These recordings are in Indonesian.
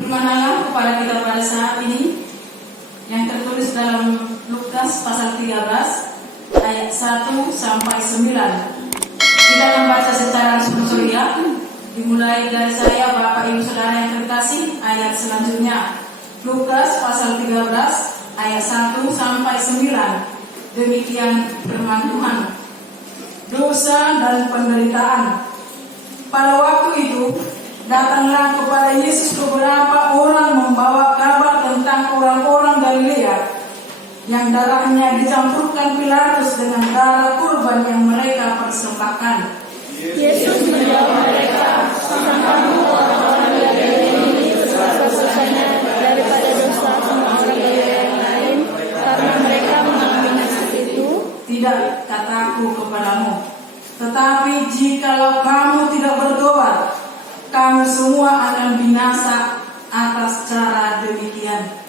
Firman Allah kepada kita pada saat ini yang tertulis dalam Lukas pasal 13 ayat 1 sampai 9. Kita akan baca secara suriah, dimulai dari saya, Bapak Ibu Saudara yang terkasih. Ayat selanjutnya Lukas pasal 13 ayat 1 sampai 9. Demikian firman Tuhan. Dosa dan penderitaan. Pada waktu itu datanglah kepada Yesus beberapa orang membawa kabar tentang orang-orang Galilea yang darahnya dicampurkan Pilatus dengan darah kurban yang mereka persembahkan. Yesus menjawab mereka, "Sangkamu orang-orang Galilea ini dosa-dosanya daripada dosa semua orang Galilea yang lain, karena mereka mengalami nasib itu? Tidak, kataku kepadamu. Tetapi jikalau kamu tidak bertobat, kamu semua akan binasa atas cara demikian."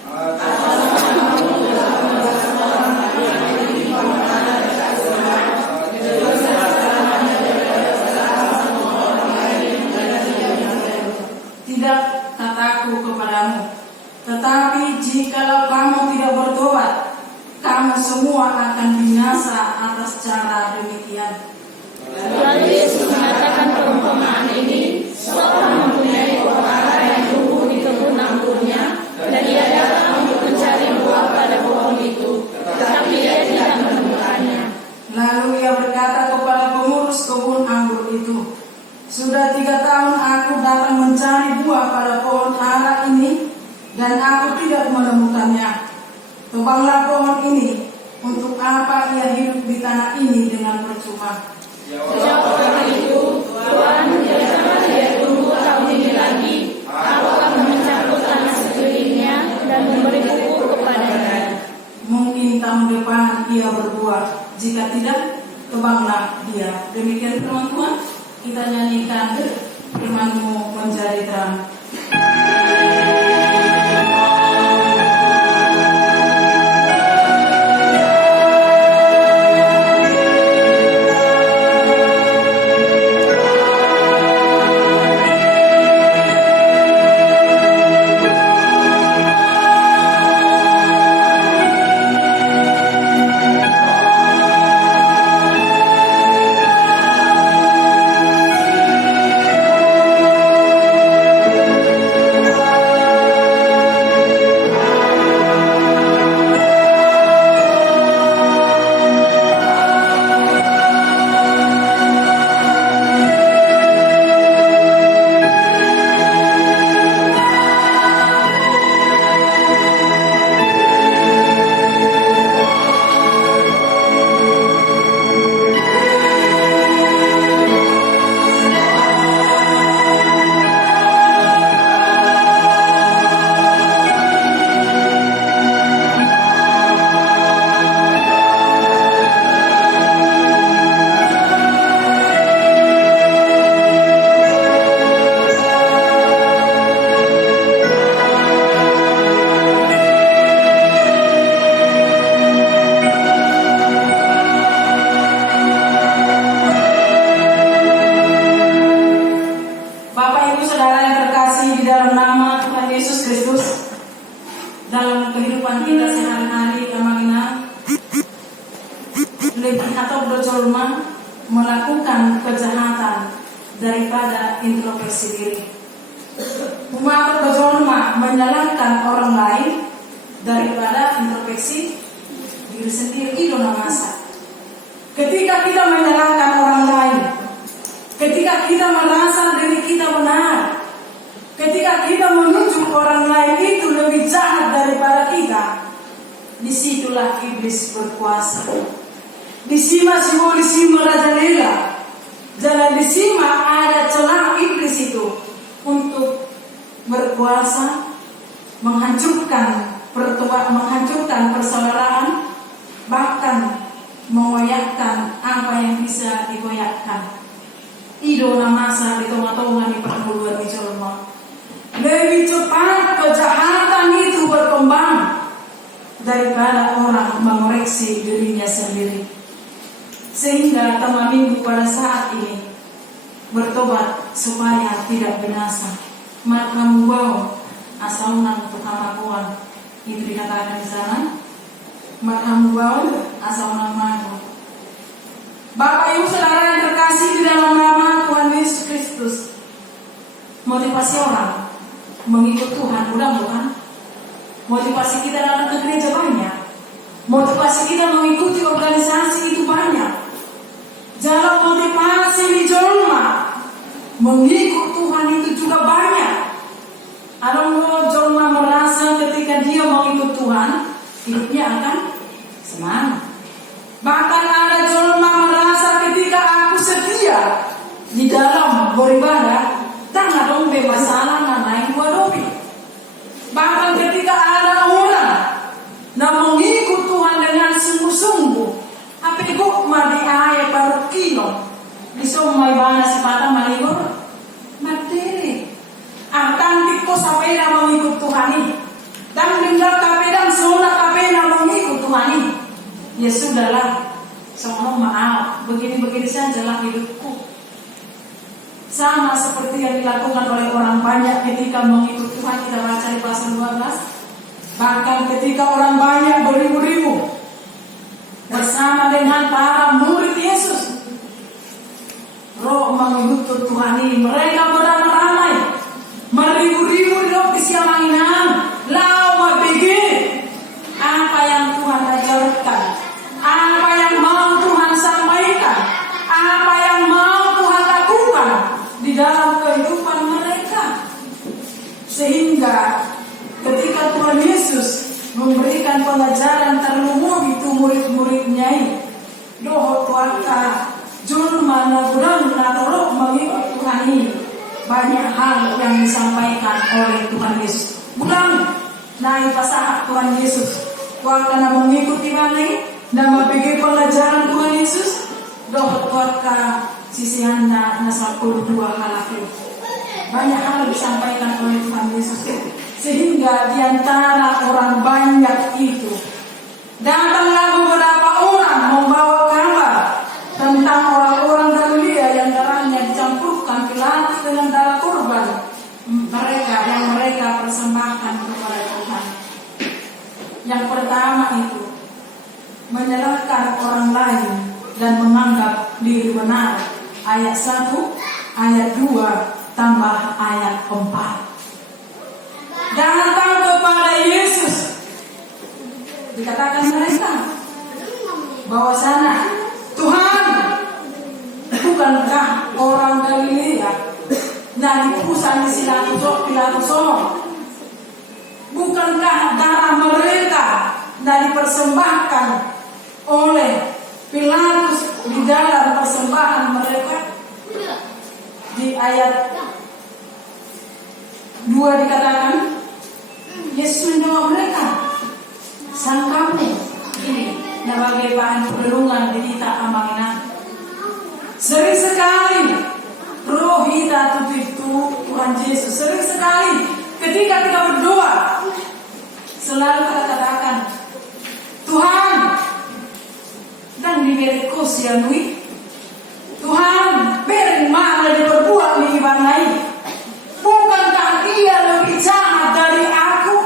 Tidak, kataku kepadamu. Tetapi jikalau kamu tidak bertobat, kamu semua akan binasa atas cara demikian. Lalu Yesus mengatakan perumpamaan ini, seorang mempunyai buah ara yang tumbuh di kebun anggurnya, dan ia datang untuk mencari buah pada pohon itu, tetapi ia tidak menemukannya. Lalu ia berkata kepada pengurus kebun anggur itu, "Sudah 3 tahun aku datang mencari buah pada pohon ara ini, dan aku tidak menemukannya. Tebanglah pohon ini, untuk apa ia hidup di tanah ini dengan percuma?" Jawab orang itu, "Tuhan, jangan dia tumbuh tahun ini lagi. Aku akan mencabut tanah sekelilingnya dan memberi pupuk kepadanya. Mungkin tahun depan ia berbuah. Jika tidak, tebanglah dia." Demikian firman Tuhan. Kita nyanyikan firman-Mu menjadi terang. Dalam kehidupan kita sehari-hari, Amina, lebih atau berjolma melakukan kejahatan daripada introspeksi diri. Umat berjolma menyalahkan orang lain daripada introspeksi diri sendiri. Itu namanya. Ketika kita menyalahkan orang lain, ketika kita merasa diri kita benar, ketika kita menuju orang lain itu lebih jahat daripada kita, disitulah iblis berkuasa. Disima merajalela. Jalan disima ada celah iblis itu untuk berkuasa, menghancurkan persaudaraan, bahkan mengoyakkan apa yang bisa dikoyakkan. Ido namasa di tengah-tengah di perburuan di Jolma. Lebih cepat kejahatan itu berkembang daripada orang mengoreksi dirinya sendiri. Sehingga teman minggu pada saat ini bertobat supaya tidak binasa. Maka membawa Itu dikatakan di sana. Marhambuau asal namamu. Bapak Ibu Saudara yang terkasih di dalam nama Tuhan Yesus Kristus, motivasi orang mengikut Tuhan bukan? Motivasi kita datang ke gereja banyak. Motivasi kita mengikuti organisasi itu banyak. Jalan motivasi di Jolma mengikut Tuhan itu juga banyak. Ada Jolma merasa ketika dia mengikut Tuhan, hidupnya akan senang. Bahkan ada Jolma merasa ketika aku setia di dalam beribadah, tak ada masalah naik wadopi. Bahkan ketika ada orang yang mengikut Tuhan dengan sungguh-sungguh, apa itu madi ayat baru kilo, bisa mai bana sipata malibur, materi. Tanti ko sampai mengikut Tuhan ini, dan dengar kapedang semua kapedang mengikut Tuhan ini. Ya sudahlah, semua maaf, begini-begini sajalah hidupku. Sama seperti yang dilakukan oleh orang banyak ketika mengikut Tuhan. Kita baca di pasal 12. Bahkan ketika orang banyak beribu-ribu bersama dengan para murid Yesus, roh mengikut Tuhan ini, mereka beramai-ramai, beribu-ribu di lokasi yang mainan, lawa begini. Apa yang Tuhan ajarkan, apa yang mau Tuhan sampaikan, apa yang mau Tuhan lakukan di dalam kehidupan mereka. Sehingga ketika Tuhan Yesus memberikan pengajaran terlumur itu murid-muridnya ini, doh tuaka jul mana gurang natorok mengikut Tuhan ini, banyak hal yang disampaikan oleh Tuhan Yesus. Bukan naik pasah Tuhan Yesus, tuaka na mengikuti mana ini, dan memikir pengajaran Tuhan Yesus, doh tuaka sisihan na 12 halaki. Banyak hal disampaikan oleh Tuhan Yesus, sehingga diantara orang banyak itu datanglah beberapa orang membawa kabar tentang orang-orang Galilea yang darahnya dicampurkan Pilatus dengan darah kurban mereka persembahkan kepada Tuhan. Yang pertama itu menyalahkan orang lain dan menganggap diri benar. Ayat 1, ayat 2 tambah ayat 4. Datang kepada Yesus, dikatakan mereka bahwa sana, Tuhan, bukankah orang Galilea dari pusat di Pilatus, bukankah darah mereka dari persembahkan oleh Pilatus di dalam persembahan mereka? Di ayat 2 dikatakan, Yesus menjawab mereka, sang kamu ini sebagai bahan perlindungan di kita amanah. Sering sekali roh kita tutup Tuhan Yesus. Sering sekali ketika kita berdoa, selalu kita katakan, Tuhan, dan diberi kosianui, Tuhan, beri mana diperbuat di ibadah ini. Bukankah dia lebih jahat dari aku?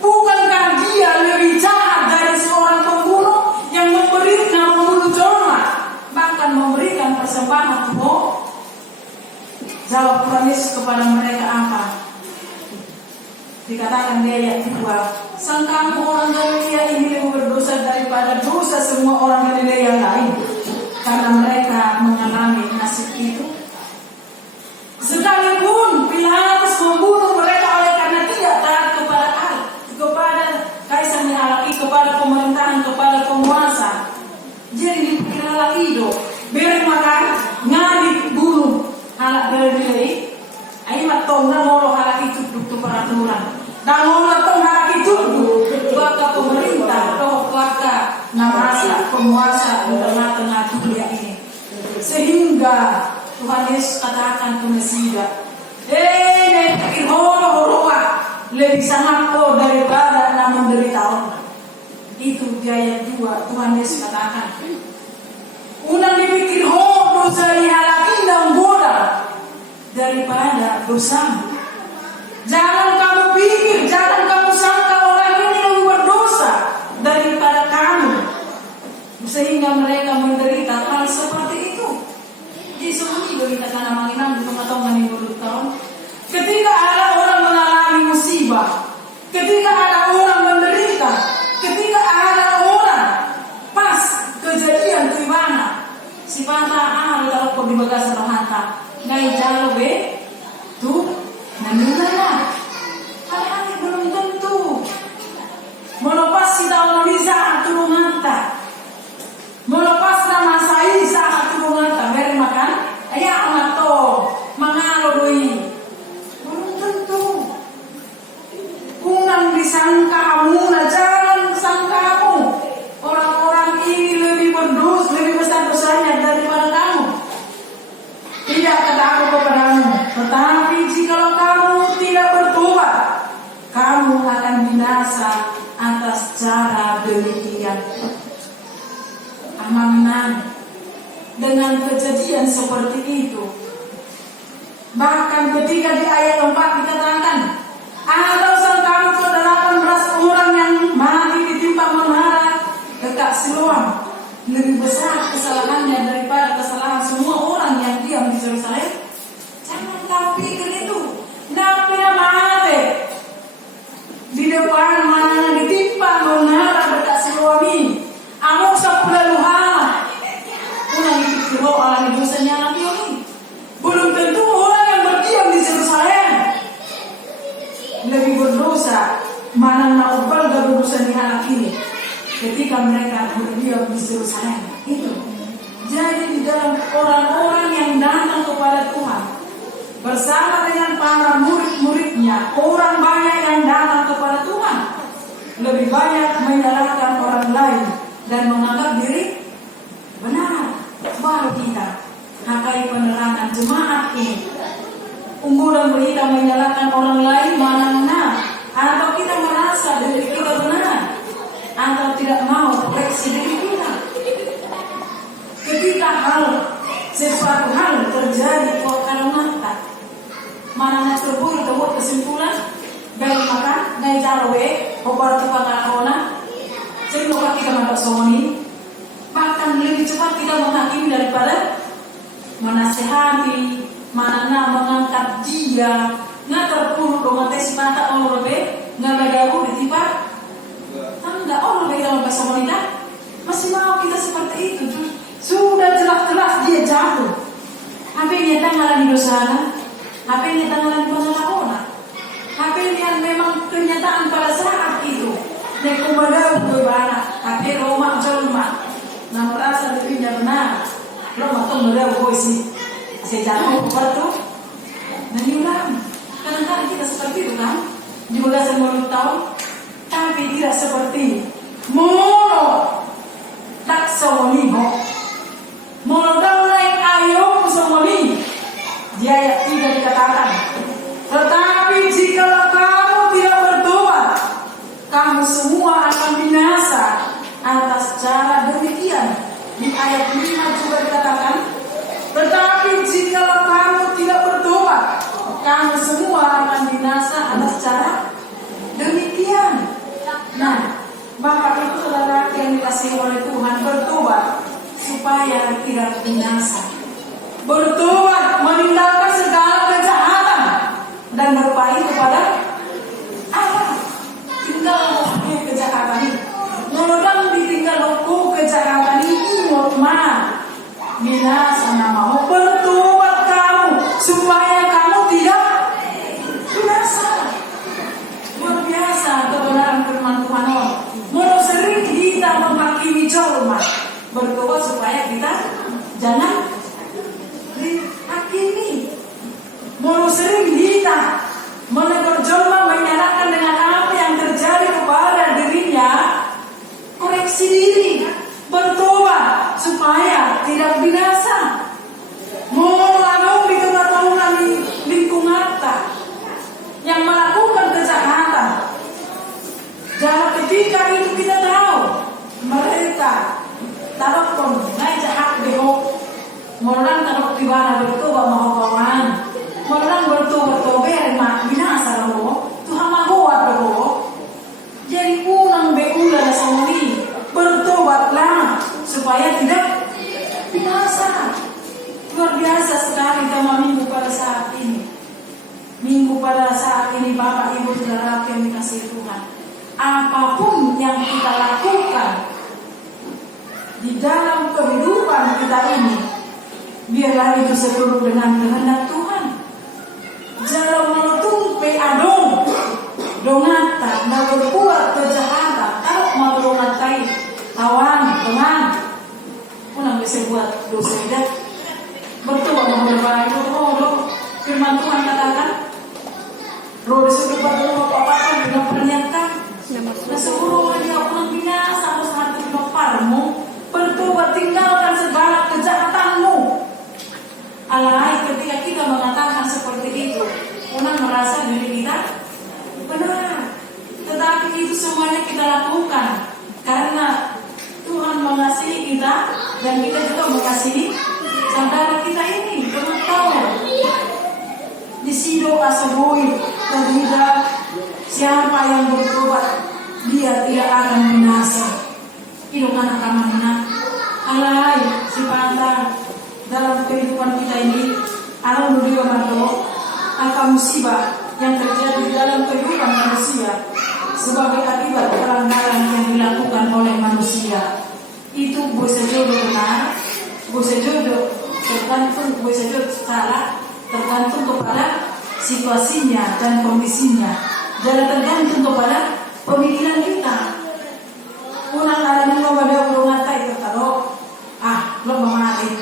Bukankah dia lebih jahat dari seorang pembunuh yang membunuh Jolma, bahkan memberikan persembahan tubuh? Jawab Tuhan Yesus kepada mereka apa? Dikatakan di ayat 2, sang kamu orang Galilea ini lebih berdosa daripada dosa semua orang Galilea yang lain, karena mereka mengalami nasib itu. Sekalipun Pilatus membunuh mereka oleh karena tidak taat kepada kaisar Halaki, kepada pemerintahan, kepada penguasa. Jadi dipikir Halaki itu beri makan ngadi bunuh halak dari ayo matong na moro Halaki itu untuk peraturan. Dan moro tong Halaki itu kepada pemerintah atau kepada namasa penguasa di tengah-tengah dunia ini. Sehingga Tuhan Yesus katakan ke Mesias, pikir horoa lebih sangat kau daripada namun menderita. Itu di ayat 2 Tuhan Yesus katakan, unang dipikir dosa dihalaki dan bodoh daripada dosamu. Jangan kamu pikir, jangan kamu sangka orang ini disangkamu, nah jangan sangkamu. Orang-orang ini lebih berdosa, lebih besar dosanya daripada kamu. Tidak kata aku kepadamu, tetapi jikalau kamu tidak bertobat, kamu akan binasa atas cara demikian. Amanan dengan kejadian seperti itu. Bahkan ketika di ayat 4 dikatakan, atau sangkamu ke 18 orang yang mati ditimpa menara dekat Siloam lebih besar kesalahannya daripada kesalahan semua orang yang diam di Yerusalem? Jangan kau pikir itu. Nabi mati di depan mana ditimpa menara dekat Siloam ini. Amok sepuluh hama. Ulang itu kiro alami dosanya Nabi ini. Belum tentu orang yang berdiam di Yerusalem lebih berdosa mana nakubal dan berdosa di anak ini ketika mereka berdiam di Yerusalem itu. Jadi di dalam orang-orang yang datang kepada Tuhan bersama dengan para murid-muridnya, orang banyak yang datang kepada Tuhan lebih banyak menyalahkan orang lain dan menganggap diri benar. Baru kita hakai penerangan jemaat ini. Unggulan berita menyalahkan orang lain mana benar, atau kita merasa diri kita benar, atau tidak mau koreksi diri kita. Ketika sesuatu hal terjadi kalau mata, mana terburu terbuat kesimpulan, gaya makan, gaya jarawe, obat tukang corona, sehingga kita mata somoni, bahkan lebih cepat kita menghakimi daripada menasehati, mana mengangkat dia, nggak terpuruk dengan tes mata orang lebih, nggak bergaul di tiba, enggak orang lebih dalam bahasa wanita, masih mau kita seperti itu, sudah jelas-jelas dia jatuh, apa yang tanggalan di dosa, apa yang tanggalan di pengalaman, apa yang memang kenyataan pada saat itu, nekumada berbana, tapi Roma jelma, nah merasa dirinya benar. Lo makan berat sih, sejarah itu, menyulam. Kadang-kadang kita seperti itu kan, di belasan puluh tahun, tapi tidak seperti mono tak somoniho, mono dalai ayom somoni. Dia yang tidak dikatakan. Tetapi jika kamu tidak berdoa, kamu semua akan binasa atas cara demikian. Di ayat 5 juga dikatakan, tetapi jika kamu tidak bertobat, kamu semua akan binasa atas cara demikian. Nah, Bapak Ibu Saudara yang dikasihi oleh Tuhan, bertobat supaya tidak binasa. Bertobat meninggalkan segala kejahatan dan berpaling kepada Allah. Tinggal kejahatan ini. Menurut ditinggal hukum kejahatan ini mah binasa nama. Bertobat kamu supaya kamu tidak binasa. Luar biasa kebenaran firman Tuhan. Menurut sering kita menghakimi jelma, bertobat supaya kita jangan dihakimi. Menurut sering kita menegur jelma menyalahkan dengan apa yang terjadi kepada dirinya. Koreksi diri, bertobat supaya tidak binasa. Mengalami di tengah-tengah lingkungan yang melakukan kejahatan. Jangan ketika itu kita tahu mereka telepon naik jahat behok, orang taruh di mana bertobat mau kawan, orang bertobat mak binasa loh, Tuhan mahuat loh. Jadi pulang beula semuli, bertobatlah supaya tidak binasa. Luar biasa sekali tema minggu pada saat ini. Minggu pada saat ini Bapak Ibu Saudara yang dikasihi Tuhan, apapun yang kita lakukan di dalam kehidupan kita ini, biarlah itu seluruh dengan kehendak Tuhan. Jangan menutup adong dongata na berbuat kejahatan. Kalau mau dongatai kawan teman, unang bisa buat dosa tidak bertuah menghormati itu. Firman Tuhan katakan, roh disebut berdoa apa dengan pernyataan semuanya kita lakukan karena Tuhan mengasihi kita dan kita juga mengasihi saudara kita ini. Karena tahu di sido asabui terhidap siapa yang bertobat dia tidak akan binasa. Itu kan akan mana? Alai si pantang dalam kehidupan kita ini alam dunia mado angka musibah yang terjadi di dalam kehidupan manusia sebagai akibat pelanggaran yang dilakukan oleh manusia. Itu bisa jodoh benar, bisa jodoh tergantung, bisa jodoh salah, tergantung kepada situasinya dan kondisinya, dan tergantung kepada pemikiran kita. Unang ada yang membawa burung itu kalau lo memahami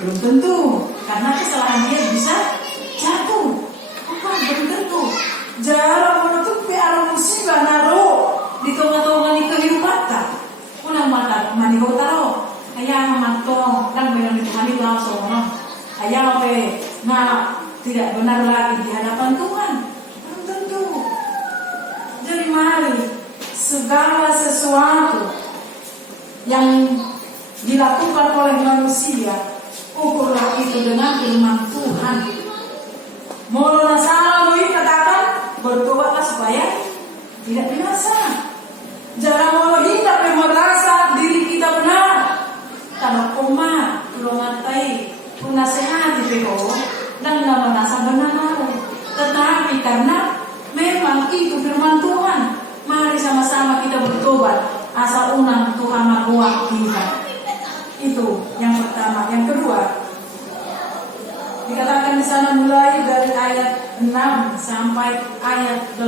belum tentu, karena kesalahan dia bisa jatuh. Bukan belum tentu. Jarang menutupi alam musibah naruh di tengah-tengah di kehidupan tak. Unang mata mani kau taruh. Ayah memantong dan bilang di Tuhan itu langsung. Ayah tidak benar lagi di hadapan Tuhan. Belum tentu. Jadi mari segala sesuatu yang dilakukan oleh manusia, ukurlah itu dengan firman Tuhan. Mulai salah lui katakan bertobatlah supaya tidak binasa. Jangan mulai hidup yang merasa diri kita benar. Kalau koma tulungatai punasehati beko dan nggak merasa benar. Tetapi karena memang itu firman Tuhan, mari sama-sama kita bertobat. Asal unang Tuhan mabuah kita. Itu yang pertama. Yang kedua, dikatakan di sana mulai dari ayat 6 sampai ayat 8.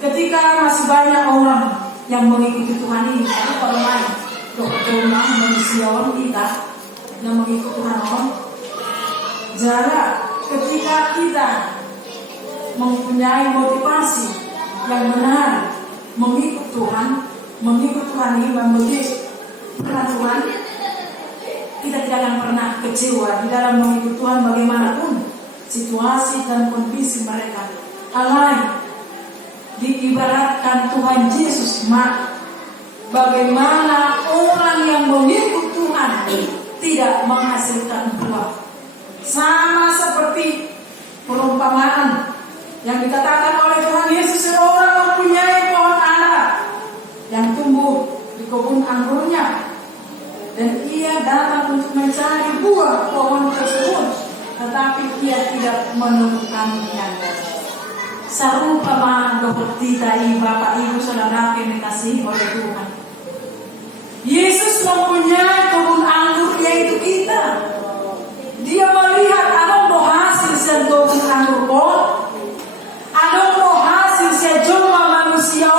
Ketika masih banyak orang yang mengikuti Tuhan ini, tapi kalau lain dokternya manusia kita yang mengikuti Tuhan jarak ketika kita mempunyai motivasi yang benar mengikut Tuhan ini memberi Tuhan, kita tidak akan pernah kecewa di dalam mengikut Tuhan bagaimanapun situasi dan kondisi mereka. Alai diibaratkan Tuhan Yesus bagaimana orang yang mengikut Tuhan tidak menghasilkan buah, sama seperti perumpamaan yang dikatakan oleh Tuhan Yesus. Orang mempunyai pohon ara yang tumbuh di kebun anggurnya, dan ia datang untuk mencari buah pohon tersebut, tetapi ia tidak menemukannya. Sarupa seperti tadi Bapak Ibu Saudara yang dikasihi oleh Tuhan. Yesus mempunyai kebun anggur, yaitu kita. Dia melihat ada hasil kebun anggur pohon, ada hasil sejumlah manusia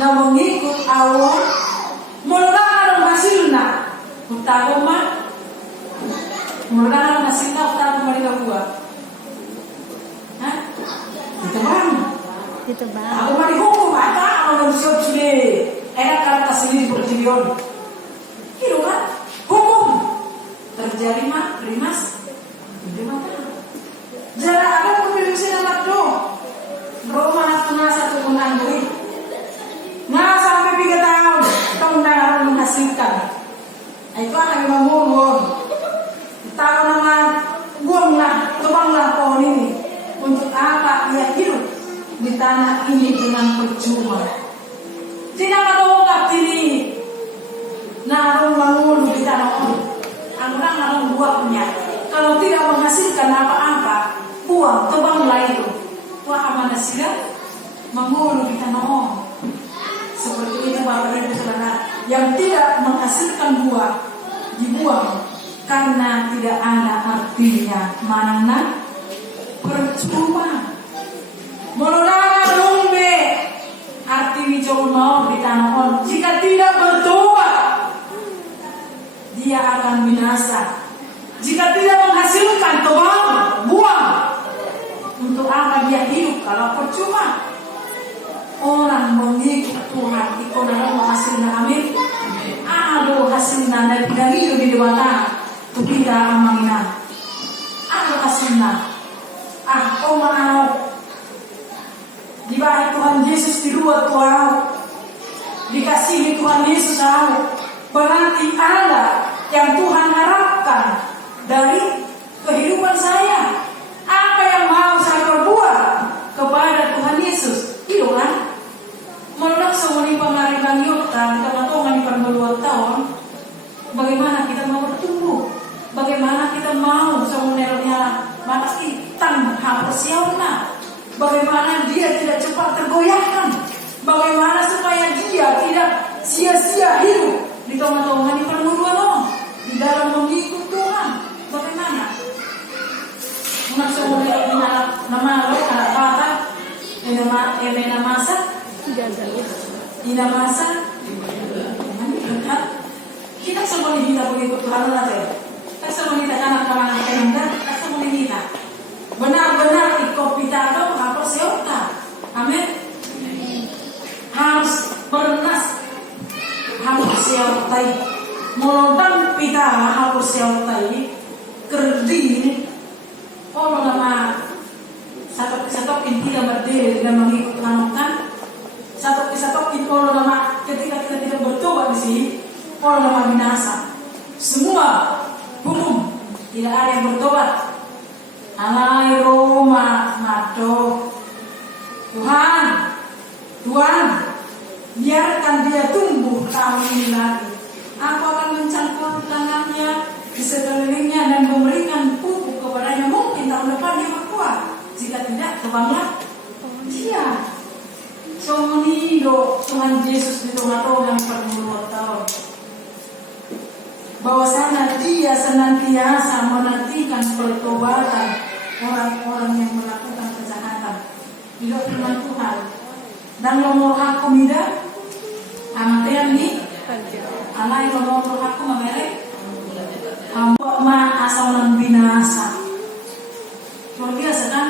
na mengikut Allah. Mula hasilna utama mula hasilna utama mereka buat. Itu bang. Aku mari hukum apa orang siap sini. Era kata sini berjilion. Kira kan hukum terjadi mah rimas. Jarak ada pemilik sini do. Roma tuna satu bulan beri. Nah sampai 3 tahun tahun dah menghasilkan. Itu akan memulur. Tahun nama buanglah, tebanglah pohon ini. Untuk apa ia hidup di tanah ini dengan percuma? Tidak ada ini. Narung mengulu di tanah ini. Anggrang narung buahnya. Kalau tidak menghasilkan apa-apa, buang, tebanglah itu. Wah mana sih mengulu di tanah ini. Seperti itu Bapak Ibu Saudara, yang tidak menghasilkan buah dibuang karena tidak ada artinya. Mana percuma. Menolak lumbe arti jauh mau di tanah on. Jika tidak bertobat, dia akan binasa. Jika tidak menghasilkan tebang, buang. Untuk apa dia hidup kalau percuma? Orang mengikut Tuhan itu adalah hasilnya, amin. Aduh hasilnya dari hidup di dewata itu tidak amanah. Aduh hasilnya. Oh mau Dibaik Tuhan Yesus di luar Tuhan, dikasihi Tuhan Yesus tahu. Berarti ada yang Tuhan harapkan dari kehidupan saya. Apa yang mau saya perbuat kepada Tuhan Yesus? Itu kan? Menurut semua pengarifan Yota, kita matongan di 2 tahun. Bagaimana kita mau bertumbuh? Bagaimana kita mau semuanya mata hitam hapersiauna? Bagaimana dia tidak cepat tergoyahkan? Bagaimana supaya dia tidak sia-sia hidup di tengah-tengah di permuduan di dalam mengikut Tuhan? Bagaimana? Untuk semuanya nama lo anak bata, nama masa, ina masa, kita semua kita mengikut Tuhan saja. Kita semua kita anak-anak kita, kita semua kita benar-benar ikut kita atau apa siapa? Amin. Harus bernas, harus siapa? Melontar kita harus siapa? Kerdi, orang nama satu inti yang berdiri dan mengikut Tuhan kan? Satu inti orang nama ketika kita tidak bertobat di sini, orang nama binasa. Semua hukum tidak ada yang bertobat. Alai Roma mato Tuhan, biarkan dia tumbuh tahun ini lagi. Aku akan mencangkul tangannya di sekelilingnya dan memberikan pupuk kepadanya. Mungkin tahun depan dia berkuat. Jika tidak, kebanglah dia. Somonido Tuhan Yesus di tengah-tengah permuluan tahun. Bahwasanya dia senantiasa menantikan pertobatan orang-orang yang melakukan kejahatan. Di firman Tuhan. Dan nomor aku mida amatian ni alai nomor aku memerek hamba ma asalan binasa. Luar biasa kan?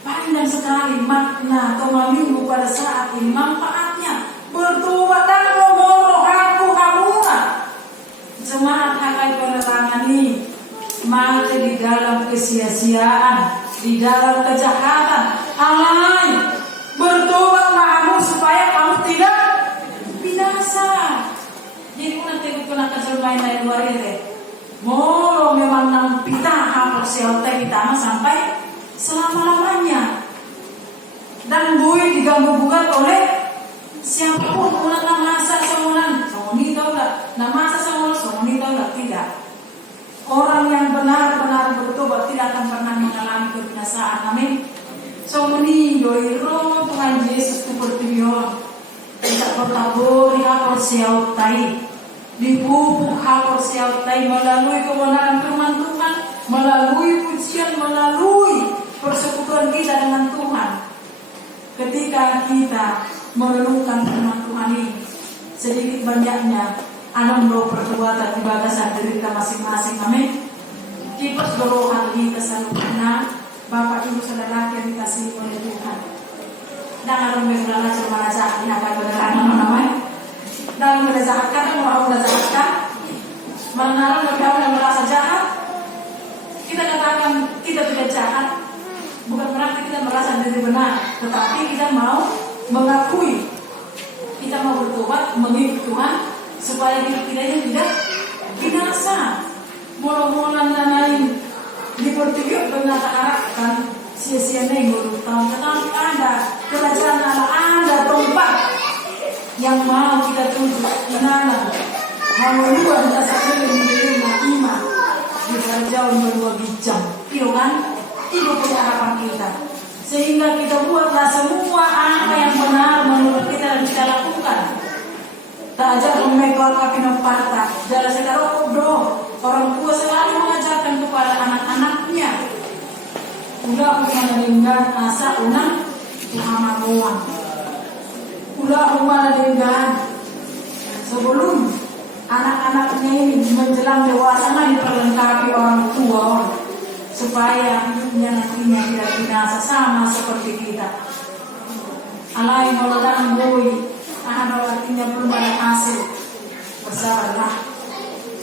Panjang sekali makna atau minggu pada saat ini, manfaatnya bertobat dan nomor aku kamuna. Jemaat akan penerangan ini mati di dalam kesia-siaan, di dalam kejahatan. Alai bertobat ma'amu supaya kamu tidak binasa. Jadi nanti kuna keserbain dari luar itu. Moro memang nang pita hampir seotek kita sampai selama-lamanya. Dan bui diganggu gugat oleh siapapun. Kuna nang masa semulan, somoni tahu tak? Nang masa semulan, somoni tahu tak? Tidak. Orang yang benar-benar bertobat tidak akan pernah mengalami kebinasaan. Amin. Somoni doiro Tuhan Yesus tu bertiyon. Tidak bertabur di hapor siautai, dipupuk hapor siautai melalui kebenaran firman Tuhan, melalui pujian, melalui persekutuan kita dengan Tuhan. Ketika kita merenungkan firman Tuhan ini, sedikit banyaknya alam doa perbuatan di bagasan diri kita masing-masing. Amin. Kita doa hati kita selalu benar. Bapak Ibu Saudara yang dikasihi oleh Tuhan. Dan alam berjalan cuma jahat ini akan beneran namanya. Dan menjahatkan orang menjahatkan, menaruh bergaul yang merasa jahat. Kita katakan kita tidak jahat, bukan berarti kita merasa diri benar, tetapi kita mau mengakui, kita mau bertobat mengikut Tuhan supaya hidup kita ini tidak binasa. Mula-mula dan lain dipertiup dengan harapkan sia-sia minggu tahun tetapi ada kerajaan Allah, ada tempat yang mau kita tuju menanam haleluya dan sekali menerima iman di kerajaan berdua bijak. Itu kan itu punya harapan kita, sehingga kita buatlah semua apa yang benar menurut kita dan kita lakukan. Tak ajar memegang kaki patah. Dalam sekarang orang tua selalu mengajarkan kepada anak-anaknya. Ulah meninggal asa unang Muhammad Muhammad. Ulah meninggal sebelum anak-anaknya ini menjelang dewasa diperlengkapi orang tua supaya hidupnya nantinya tidak binasa sama seperti kita. Alai meladan boy. Ada artinya belum ada hasil. Bersabarlah.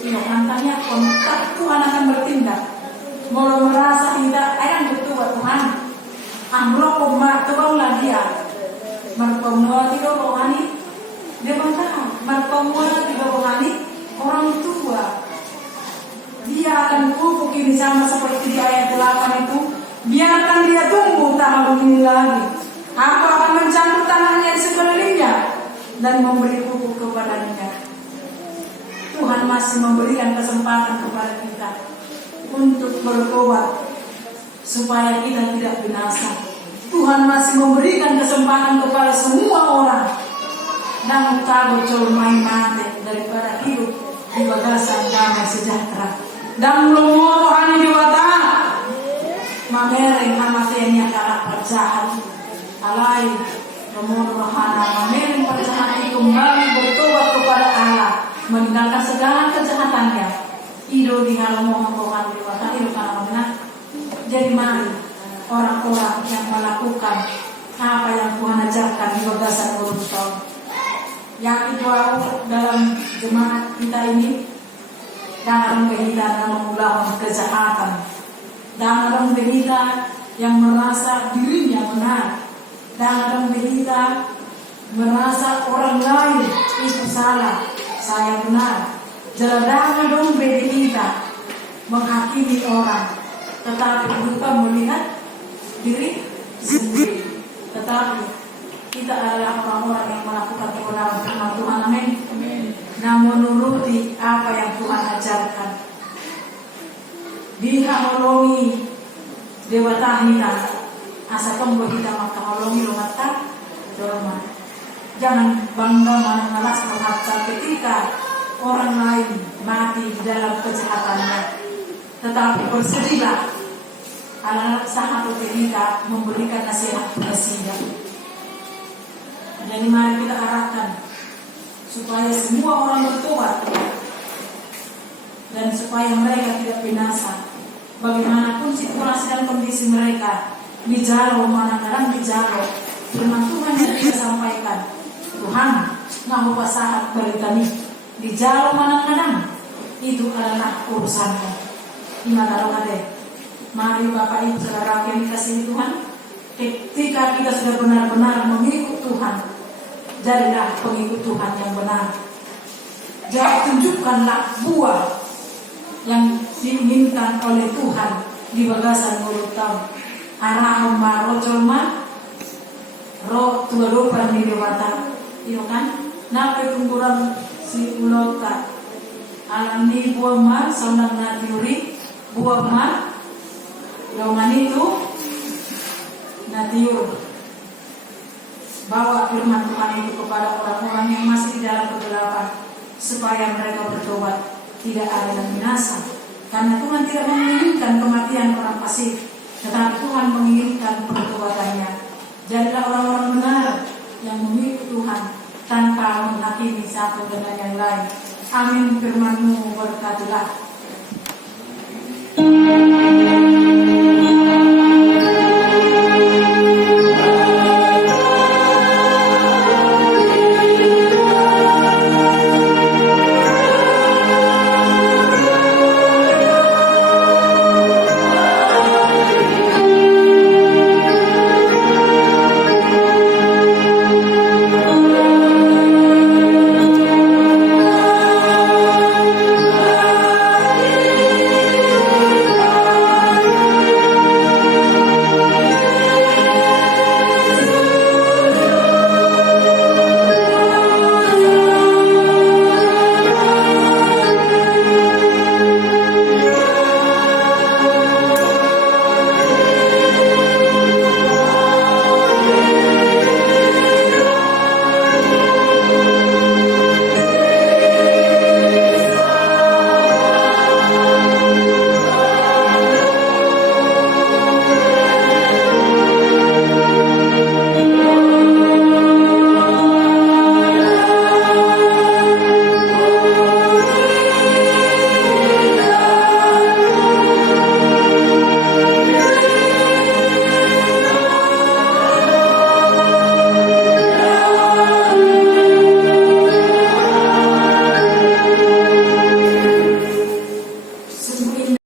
Ini nantinya kontak Tuhan akan bertindak. Mau merasa tidak akan betul Tuhan. Amrok umat tolonglah dia. benar penguat di bawah orang tua. Dia akan pupuk ini sama seperti di ayat 8 itu. Biarkan dia tumbuh tak begini lagi. Aku akan mencampur tanahnya di sekelilingnya dan memberi pupuk kepadanya. Tuhan masih memberikan kesempatan kepada kita untuk bertobat supaya kita tidak binasa. Tuhan masih memberikan kesempatan kepada semua orang dan tahu jauh main mati daripada hidup di bagasan damai sejahtera. Dan lumur hani diwata mamereng amatiannya karakter jahat alai lumur hana mamereng perjahat kembali bertobat kepada Allah, meninggalkan segala kejahatannya. Ido di halaman mohon diwata ido karena jadi mari orang-orang yang melakukan apa yang Tuhan ajarkan di bagasan tahun. Yang itu dalam jemaat kita ini dalam kita melawan kejahatan, dalam kita yang merasa dirinya benar, dalam kita merasa orang lain itu salah, saya benar. Jangan dong kita menghakimi orang, tetapi bukan melihat diri sendiri. Tetapi kita adalah orang-orang yang melakukan kebenaran firman Tuhan. Amin. Nah, menuruti apa yang Tuhan ajarkan. Diha holongi dewata hina asa tombo kita maka holongi lumata dorma. Jangan bangga malas mengharapkan ketika orang lain mati di dalam kejahatannya, tetapi bersedihlah anak sahabat kita memberikan nasihat nasihat. Jadi mari kita arahkan supaya semua orang bertobat dan supaya mereka tidak binasa. Bagaimanapun situasi dan kondisi mereka, di jalo mana-mana di jalo, firman Tuhan yang kita sampaikan, Tuhan ngahu pasahat berita nih, di jalo mana-mana itu adalah urusanmu. Gimana dong ade? Mari Bapak Ibu Saudara yang dikasihi Tuhan, ketika kita sudah benar-benar mengikut Tuhan, jadilah pengikut Tuhan yang benar. Jadi tunjukkanlah buah yang diinginkan oleh Tuhan di bagasan mulut tahun. Arahum marojolma roh tua dopan di dewata. Iyo kan? Nape tungguran si ulota. Alam ni buah mar saunang na tiuri buah mar doman itu na tiur. Bawa firman Tuhan itu kepada orang-orang yang masih di dalam kegelapan, supaya mereka bertobat, tidak ada yang binasa. Karena Tuhan tidak menginginkan kematian orang pasif, tetapi Tuhan menginginkan pertobatannya. Jadilah orang-orang benar yang mengikut Tuhan tanpa menghakimi satu dengan yang lain. Amin. Firman-Mu berkatilah.